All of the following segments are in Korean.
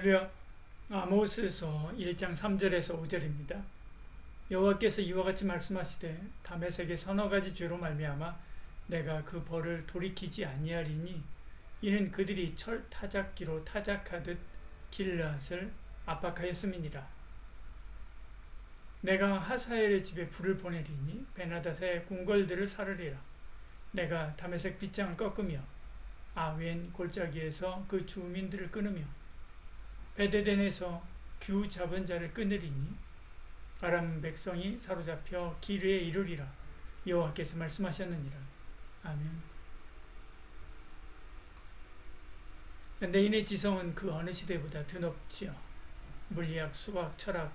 할렐루야. 아모스서 1장 3절에서 5절입니다. 여호와께서 이와 같이 말씀하시되 다메섹의 서너 가지 죄로 말미암아 내가 그 벌을 돌이키지 아니하리니 이는 그들이 철 타작기로 타작하듯 길앗을 압박하였음이니라. 내가 하사엘의 집에 불을 보내리니 베나닷의 궁궐들을 사르리라. 내가 다메섹 빗장을 꺾으며 아웬 골짜기에서 그 주민들을 끊으며 베데덴에서 규 잡은 자를 끊으리니 아람 백성이 사로잡혀 기르에 이르리라. 여호와께서 말씀하셨느니라. 아멘. 현대인의 지성은 그 어느 시대보다 드높지요. 물리학, 수학, 철학,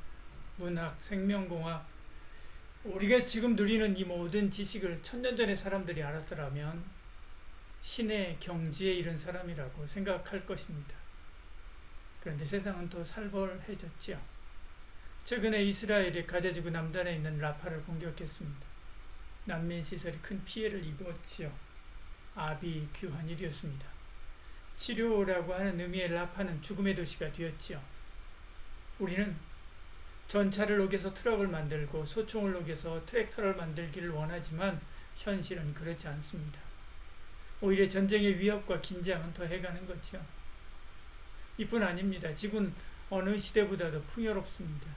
문학, 생명공학, 우리가 지금 누리는 이 모든 지식을 천년 전의 사람들이 알았더라면 신의 경지에 이른 사람이라고 생각할 것입니다. 그런데 세상은 또 살벌해졌지요. 최근에 이스라엘이 가자지구 남단에 있는 라파를 공격했습니다. 난민 시설이 큰 피해를 입었지요. 아비 규한 일이었습니다. 치료라고 하는 의미의 라파는 죽음의 도시가 되었지요. 우리는 전차를 녹여서 트럭을 만들고 소총을 녹여서 트랙터를 만들기를 원하지만 현실은 그렇지 않습니다. 오히려 전쟁의 위협과 긴장은 더해가는 거죠. 이뿐 아닙니다. 지구는 어느 시대보다도 풍요롭습니다.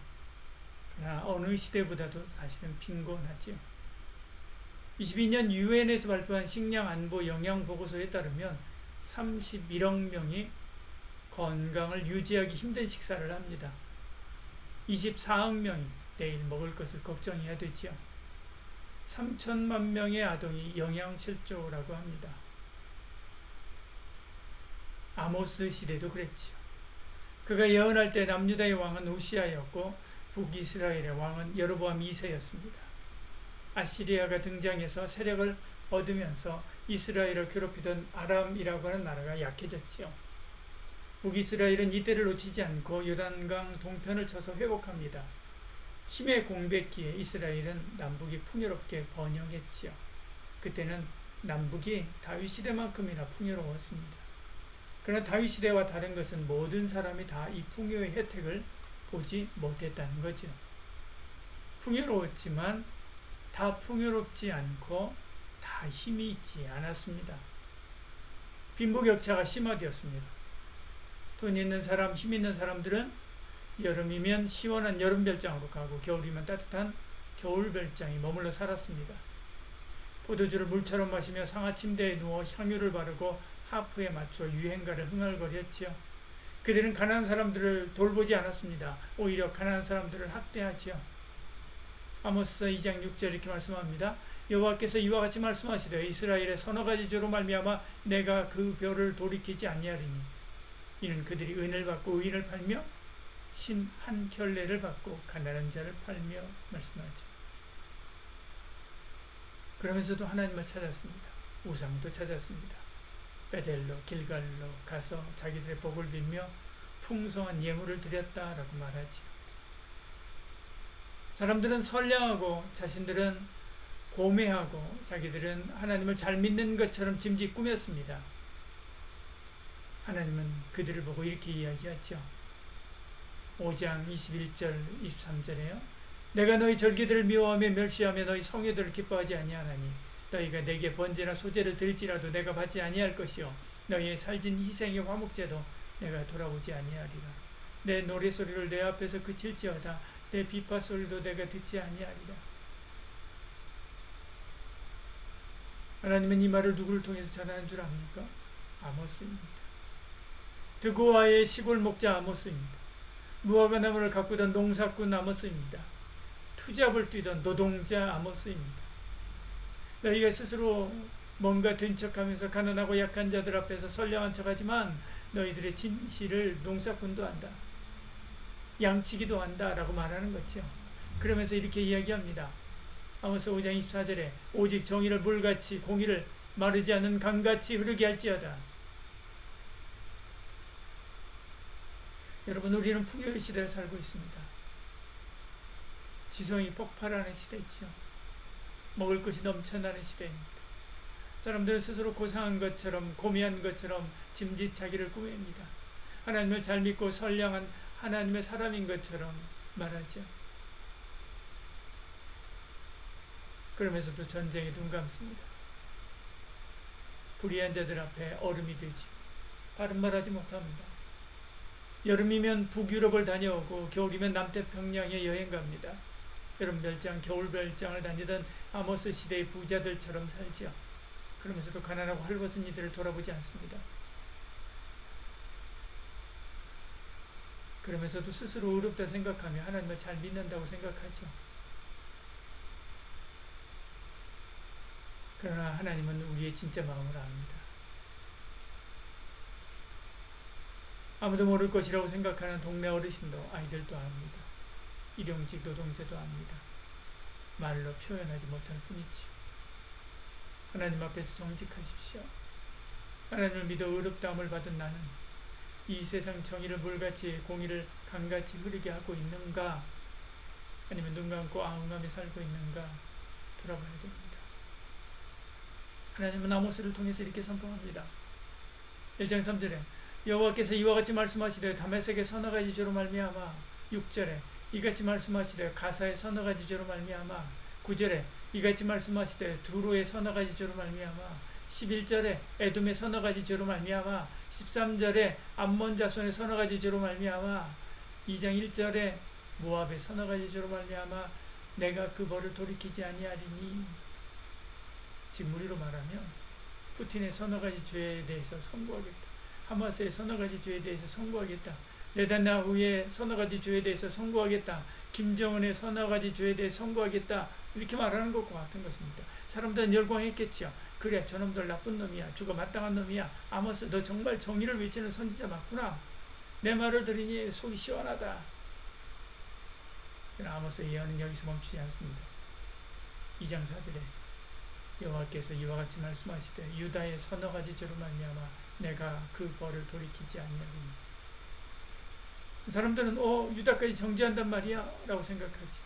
그러나 어느 시대보다도 사실은 빈곤하지요. 22년 유엔에서 발표한 식량 안보 영양 보고서에 따르면 31억 명이 건강을 유지하기 힘든 식사를 합니다. 24억 명이 내일 먹을 것을 걱정해야 되지요. 3천만 명의 아동이 영양실조라고 합니다. 아모스 시대도 그랬지요. 그가 예언할 때 남유다의 왕은 우시아였고 북이스라엘의 왕은 여로보암 2세였습니다. 아시리아가 등장해서 세력을 얻으면서 이스라엘을 괴롭히던 아람이라고 하는 나라가 약해졌지요. 북이스라엘은 이때를 놓치지 않고 요단강 동편을 쳐서 회복합니다. 힘의 공백기에 이스라엘은 남북이 풍요롭게 번영했지요. 그때는 남북이 다윗 시대만큼이나 풍요로웠습니다. 그러나 다윗 시대와 다른 것은 모든 사람이 다 이 풍요의 혜택을 보지 못했다는 거죠. 풍요로웠지만 다 풍요롭지 않고 다 힘이 있지 않았습니다. 빈부격차가 심화되었습니다. 돈 있는 사람, 힘 있는 사람들은 여름이면 시원한 여름별장으로 가고 겨울이면 따뜻한 겨울별장에 머물러 살았습니다. 포도주를 물처럼 마시며 상하 침대에 누워 향유를 바르고 하프에 맞춰 유행가를 흥얼거렸지요. 그들은 가난한 사람들을 돌보지 않았습니다. 오히려 가난한 사람들을 학대하지요. 아모스 2장 6절 이렇게 말씀합니다. 여호와께서 이와 같이 말씀하시되 이스라엘의 서너 가지 죄로 말미암아 내가 그 벼를 돌이키지 아니하리니 이는 그들이 은을 받고 의인을 팔며 신 한 켤레를 받고 가난한 자를 팔며 말씀하죠. 그러면서도 하나님을 찾았습니다. 우상도 찾았습니다. 베델로 길갈로 가서 자기들의 복을 빌며 풍성한 예물을 드렸다라고 말하지. 사람들은 선량하고 자신들은 고매하고 자기들은 하나님을 잘 믿는 것처럼 짐짓 꾸몄습니다. 하나님은 그들을 보고 이렇게 이야기하죠. 5장 21절 23절에요. 내가 너희 절기들을 미워하며 멸시하며 너희 성회들을 기뻐하지 아니하나니 너희가 내게 번제나 소제를 드릴지라도 내가 받지 아니할 것이요 너희의 살진 희생의 화목제도 내가 돌아오지 아니하리라. 내 노래소리를 내 앞에서 그칠지어다 내 비파소리도 내가 듣지 아니하리라. 하나님은 이 말을 누구를 통해서 전하는 줄 압니까? 아모스입니다. 드고아의 시골 목자 아모스입니다. 무화과 나무를 가꾸던 농사꾼 아모스입니다. 투잡을 뛰던 노동자 아모스입니다. 너희가 스스로 뭔가 된 척하면서 가난하고 약한 자들 앞에서 선량한 척하지만 너희들의 진실을 농사꾼도 한다. 양치기도 한다 라고 말하는 거죠. 그러면서 이렇게 이야기합니다. 아모스 5장 24절에 오직 정의를 물같이 공의를 마르지 않는 강같이 흐르게 할지어다. 여러분, 우리는 풍요의 시대에 살고 있습니다. 지성이 폭발하는 시대죠. 먹을 것이 넘쳐나는 시대입니다. 사람들은 스스로 고상한 것처럼 고미한 것처럼 짐짓 자기를 꾸밉니다. 하나님을 잘 믿고 선량한 하나님의 사람인 것처럼 말하죠. 그러면서도 전쟁에 눈 감습니다. 불의한 자들 앞에 얼음이 되지. 바른 말하지 못합니다. 여름이면 북유럽을 다녀오고 겨울이면 남태평양에 여행 갑니다. 여름 별장, 겨울 별장을 다니던 아모스 시대의 부자들처럼 살지요. 그러면서도 가난하고 헐벗은 이들을 돌아보지 않습니다. 그러면서도 스스로 의롭다 생각하며 하나님을 잘 믿는다고 생각하죠. 그러나 하나님은 우리의 진짜 마음을 압니다. 아무도 모를 것이라고 생각하는 동네 어르신도 아이들도 압니다. 일용직 노동자도 압니다. 말로 표현하지 못할 뿐이지요. 하나님 앞에서 정직하십시오. 하나님을 믿어 의롭다함을 받은 나는 이 세상 정의를 물같이 공의를 강같이 흐르게 하고 있는가, 아니면 눈 감고 아웅하며 살고 있는가 돌아봐야 됩니다. 하나님은 아모스를 통해서 이렇게 선포합니다. 1장 3절에 여호와께서 이와 같이 말씀하시되 다메섹의 서너 가지 죄로 말미암아, 6절에 이같이 말씀하시되 가사의 서너 가지 죄로 말미암아, 9절에 이같이 말씀하시되 두로의 서너 가지 죄로 말미암아, 11절에 에돔의 서너 가지 죄로 말미암아, 13절에 암몬 자손의 서너 가지 죄로 말미암아, 2장 1절에 모압의 서너 가지 죄로 말미암아 내가 그 벌을 돌이키지 아니하리니. 지금 우리로 말하면 푸틴의 서너 가지 죄에 대해서 선고하겠다. 하마스의 서너 가지 죄에 대해서 선고하겠다. 네단야후의 서너 가지 죄에 대해서 선고하겠다. 김정은의 서너 가지 죄에 대해서 선고하겠다. 이렇게 말하는 것과 같은 것입니다. 사람들은 열광했겠죠. 그래, 저놈들 나쁜 놈이야. 죽어 마땅한 놈이야. 아모스, 너 정말 정의를 외치는 선지자 맞구나. 내 말을 들으니 속이 시원하다. 그러나 아모스의 예언은 여기서 멈추지 않습니다. 2장 4절에 여호와께서 이와 같이 말씀하시되 유다의 서너 가지 죄로 말미암아 내가 그 벌을 돌이키지 아니하리니. 사람들은 유다까지 정죄한단 말이야 라고 생각하지.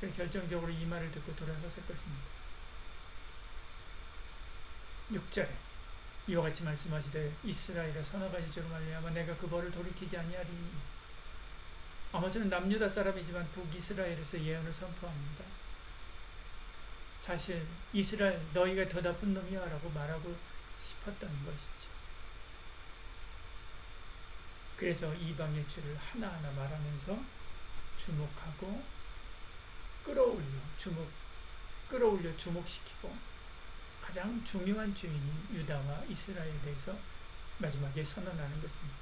그래, 결정적으로 이 말을 듣고 돌아섰을 것입니다. 6절에 이와 같이 말씀하시되 이스라엘의 서너 가지 죄로 말미암아 내가 그 벌을 돌이키지 아니하리니. 아모스는 남유다 사람이지만 북이스라엘에서 예언을 선포합니다. 사실 이스라엘 너희가 더 나쁜 놈이야 라고 말하고 싶었던 것이죠. 그래서 이방의 죄를 하나하나 말하면서 주목하고 끌어올려 주목시키고 가장 중요한 죄인인 유다와 이스라엘에 대해서 마지막에 선언하는 것입니다.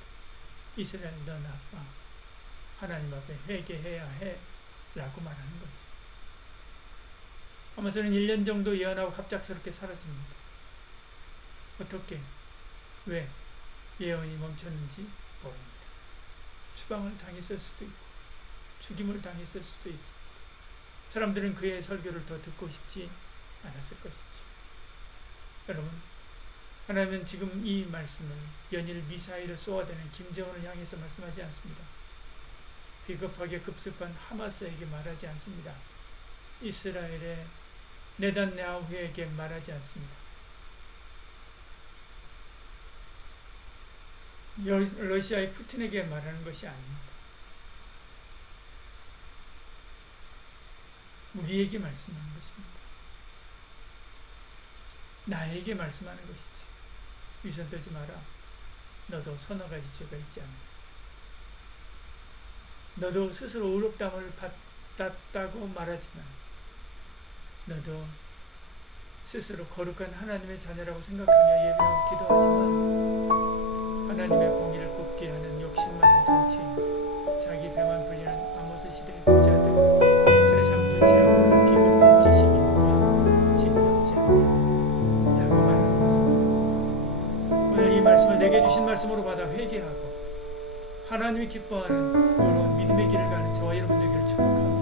이스라엘 너 나빠. 하나님 앞에 회개해야 해 라고 말하는 거죠. 아모스는 1년 정도 예언하고 갑작스럽게 사라집니다. 어떻게? 왜? 예언이 멈췄는지 모릅니다. 추방을 당했을 수도 있고 죽임을 당했을 수도 있고 사람들은 그의 설교를 더 듣고 싶지 않았을 것이지. 여러분, 하나님은 지금 이 말씀을 연일 미사일을 쏘아대는 김정은을 향해서 말씀하지 않습니다. 비겁하게 급습한 하마스에게 말하지 않습니다. 이스라엘의 네단야후에게 말하지 않습니다. 러시아의 푸틴에게 말하는 것이 아닙니다. 우리에게 말씀하는 것입니다. 나에게 말씀하는 것이지. 위선 떨지 마라. 너도 서너 가지 죄가 있지 않느냐. 너도 스스로 의롭다함을 받았다고 말하지만 너도 스스로 거룩한 하나님의 자녀라고 생각하며 예배하고 기도하지만 하나님의 공의를 굽게 하는 욕심 많은 정치인, 자기 배만 불리는 아모스 시대의 부자들, 세상 눈치를 보는 비겁한 지식인과 진법자라고 말하는 것입니다. 오늘 이 말씀을 내게 주신 말씀으로 받아 회개하고 하나님이 기뻐하는 의로운 믿음의 길을 가는 저와 여러분 되기를 축복합니다.